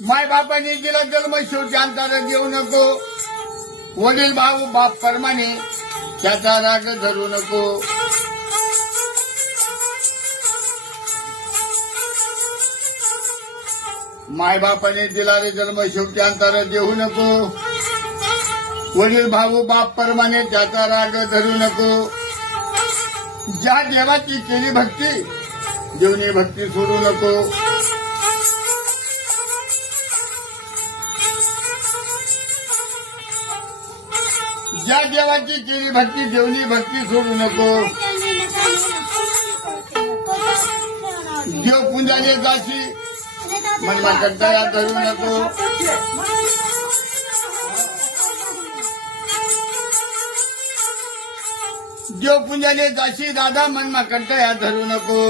माय बापाने दिला जन्म शेवटी अंतर देऊ नको. वडील भाऊ बाप परमाने त्याचा राग धरू नको. माय बापाने दिला रे जन्म शेवटी अंतर देऊ नको. वडील भाऊ बाप परमाने त्याचा राग धरू नको. ज्या देवाची केली भक्ती देवनी भक्ती सोडू नको. ज्या देवाची केली भक्ती देवनी भक्ती सोडू नको. देव पुंजाले जाशी मनमा कंटाळा धरू नको. देव पुंजाले जाशी दादा मनमा कंटाळा धरू नको.